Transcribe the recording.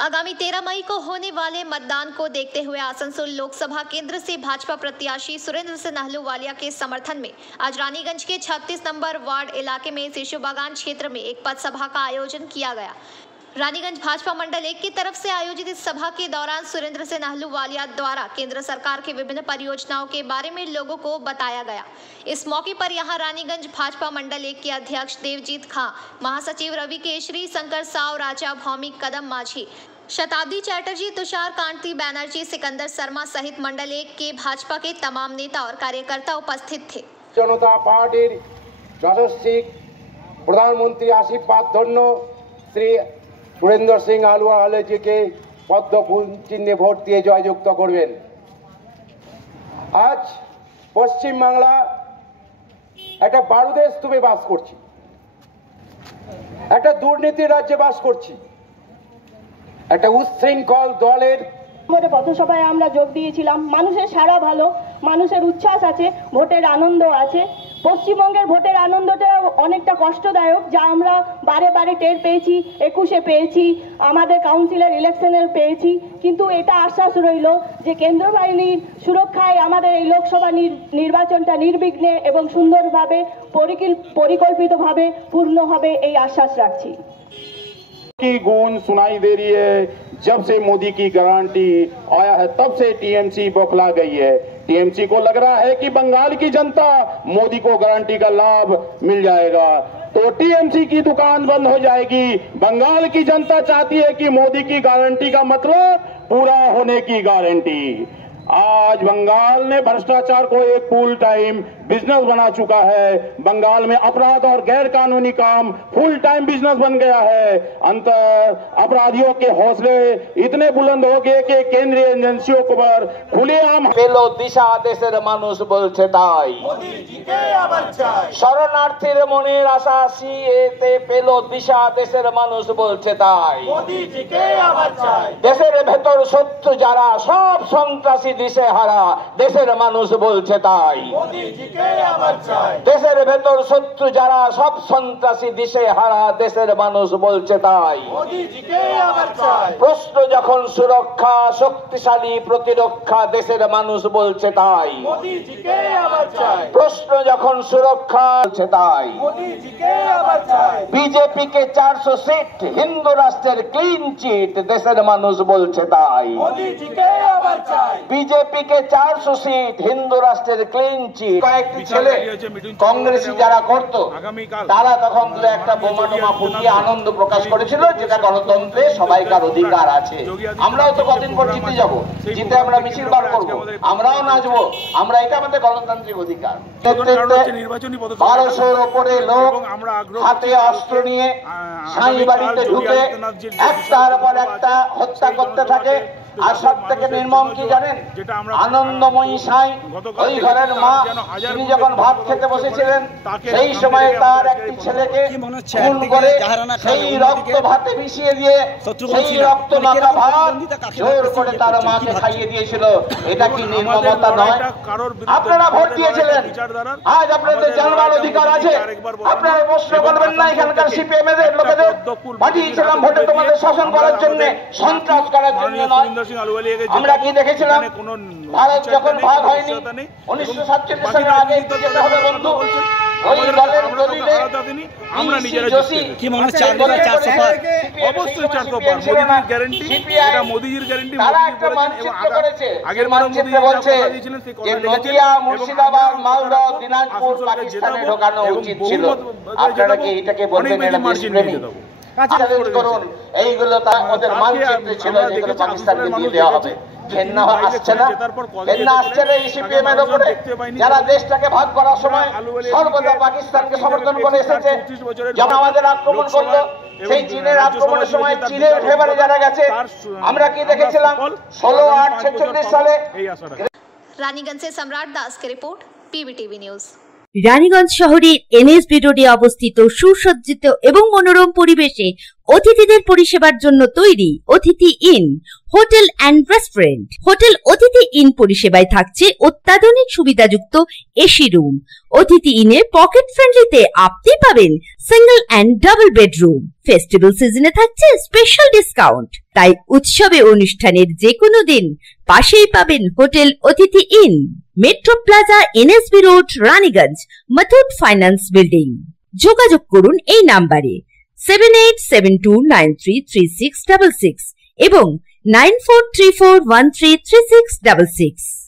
आगामी 13 मई को होने वाले मतदान को देखते हुए आसनसोल लोकसभा केंद्र से भाजपा प्रत्याशी सुरेंद्र सिंह अहलूवालिया के समर्थन में आज रानीगंज के 36 नंबर वार्ड इलाके में शिशु बागान क्षेत्र में एक पथ सभा का आयोजन किया गया। रानीगंज भाजपा मंडल 1 की तरफ से आयोजित इस सभा के दौरान सुरेंद्र सिंह अहलूवालिया द्वारा केंद्र सरकार की विभिन्न परियोजनाओं के बारे में लोगों को बताया गया। इस मौके पर यहां रानीगंज भाजपा मंडल 1 के अध्यक्ष देवजीत खां, महासचिव रवि केशरी, शंकर साव, राजा भौमिक, कदम माझी, शताब्दी चैटर्जी, तुषार कांति बैनर्जी, सिकंदर शर्मा सहित मंडल 1 के भाजपा के तमाम नेता और कार्यकर्ता उपस्थित थे। जनता पार्टी यशस्वी प्रधानमंत्री आशीर्वाद धन्य श्री सुरेंद्र सिंह अहलूवालिया जी के पद्म चिन्हे भोट दिए जययुक्त करबेन। आज पश्चिम बांगला एक बारूदेर स्तूपे बास करছি, एक दुर्नीतिर राज्ये बास करছি, एक उच्छृंखल दलेर পথসভায় আমরা যোগ দিয়েছিলাম। মানুষের সারা ভালো, মানুষের উচ্ছ্বাস আছে, ভোটের আনন্দ আছে। পশ্চিমবঙ্গের ভোটের আনন্দটা অনেকটা কষ্টদায়ক, যা আমরা বারে বারে টের পেয়েছি, 21-এ পেয়েছি, আমাদের কাউন্সিলর ইলেকশনের পেয়েছি। কিন্তু এটা আশ্বাস রইল যে কেন্দ্র বাহিনীর সুরক্ষায় আমাদের এই লোকসভা নির্বাচনটা নির্বিঘ্নে এবং সুন্দরভাবে পরিকল্পিতভাবে পূর্ণ হবে, এই আশ্বাস রাখছি। की गूंज सुनाई दे रही है। जब से मोदी की गारंटी आया है तब से टीएमसी बौखला गई है। टीएमसी को लग रहा है कि बंगाल की जनता मोदी को गारंटी का लाभ मिल जाएगा तो टीएमसी की दुकान बंद हो जाएगी। बंगाल की जनता चाहती है कि मोदी की गारंटी का मतलब पूरा होने की गारंटी। आज बंगाल ने भ्रष्टाचार को एक फुल टाइम बिजनेस बना चुका है। बंगाल में अपराध और गैर कानूनी काम फुल टाइम बिजनेस बन गया है। अपराधियों के हौसले इतने बुलंद हो गए कि केंद्रीय एजेंसियों को पर खुलेआम পেলো দিশা দেশের মানুষ বলছে তাই। শরণার্থীর মনের আশা এতে পেলো দিশা দেশের মানুষ বলছে তাই। দেশের ভেতর শত্রু যারা সব সন্ত্রাসী দিশে হারা দেশের মানুষ বলছে তাই। দেশের ভেতর শত্রু যারা সব সন্ত্রাসী দিশে হারা দেশের মানুষ বলছে তাই। প্রশ্ন যখন সুরক্ষা শক্তিশালী প্রতিরক্ষা দেশের মানুষ বলছে তাই। প্রশ্ন যখন সুরক্ষা বলছে তাই। বিজেপি কে 400 সিট হিন্দু রাষ্ট্রের ক্লিন চিট দেশের মানুষ বলছে তাই। বিজেপি কে 400 সিট হিন্দু রাষ্ট্রের ক্লিন চিট। কয়েকটি ছেলে কংগ্রেসী যারা করত তারা তখন একটা বোমা টোমা ফুটিয়ে আনন্দ প্রকাশ করেছিল, যেটা গণতন্ত্রে সবাইকার অধিকার আছে। আমরাও তো কদিন পর জিতে যাব, জিতে আমরা মিছিল বার করবো, আমরাও নাচবো, আমরা এটা আমাদের গণতান্ত্রিক অধিকার। 1200-র উপরে লোক হাতে অস্ত্র নিয়ে সাই বাড়িতে ঢুকে একটার পর একটা হত্যা করতে থাকে। আর সব থেকে নির্মম কি জানেন? আনন্দময়ী সাই ওই ঘরের মা, তিনি যখন ভাত খেতে বসেছিলেন সেই সময় তার একটি ছেলেকে খুন করে সেই রক্ত ভাতে মিশিয়ে দিয়ে সেই রক্ত মাখা ভাত জোর করে তার মাকে খাইয়ে দিয়েছিল। এটা কি নির্মমতা নয়? আপনারা ভোট দিয়েছিলেন, আজ আপনাদের জানবার অধিকার আছে। আপনারা প্রশ্ন করবেন না এখানকার সিপিএম এর লোকেদের পাঠিয়েছিলাম ভোটে তোমাদের শাসন করার জন্য, সন্ত্রাস করার জন্য নয়। আমরা কি দেখেছিলাম? ভারত যখন ভাগ হয়নি 1947 সালের আগে যেতে হবে বন্ধু, ওই দলের দলিলে আমরা নিজেরা কি মনে হচ্ছে 400 পার অবশ্যই 400 পার মোদির গ্যারান্টি, এটা মোদিজির গ্যারান্টি। তারা একটা মানচিত্র করেছে, আগের মানচিত্রে বলছে যে নদিয়া, মুর্শিদাবাদ, মালদা, দিনাজপুর পাকিস্তানে ঢোকানো উচিত ছিল। আপনারা কি এটাকে বলবেন এটা দেশপ্রেমী? করুন, এইগুলো ওদের মানচিত্রে ছিল, যেগুলো পাকিস্তানকে দিয়ে দেওয়া হবে। ঘেন্না আসছে না? ঘেন্না আসছে না এই সিপিএম এর উপরে, যারা দেশটাকে ভাগ করার সময় সর্বদা পাকিস্তানকে সমর্থন করে এসেছে। যখন আমাদের আক্রমণ করলো, সেই চীনের আক্রমণের সময় চীনের ফেভারে যারা গেছে, আমরা কি দেখেছিলাম 16/8/46 সালে। রানীগঞ্জ से सम्राट दास की रिपोर्ट, पीवीटीवी न्यूज। রানীগঞ্জ শহরের এনএসবি রোডে অবস্থিত সুসজ্জিত এবং মনোরম পরিবেশে অতিথিদের পরিষেবার জন্য তৈরি অতিথি in hotel and restaurant. Hotel অতিথি ইন পরিষেবায় থাকছে অত্যাধুনিক সুবিধাযুক্ত এসি রুম। অতিথি ইনে পকেট ফ্রেন্ডলিতে আপনি পাবেন single and double bedroom. Festival সিজনে থাকছে স্পেশাল ডিসকাউন্ট। তাই উৎসবে অনুষ্ঠানের যে কোনো দিন পাশেই পাবেন হোটেল অতিথি in, metro plaza, NSB road, Raniganj, Muthoot finance building. যোগাযোগ করুন এই নাম্বারে 7872933666 এবং 9434133666।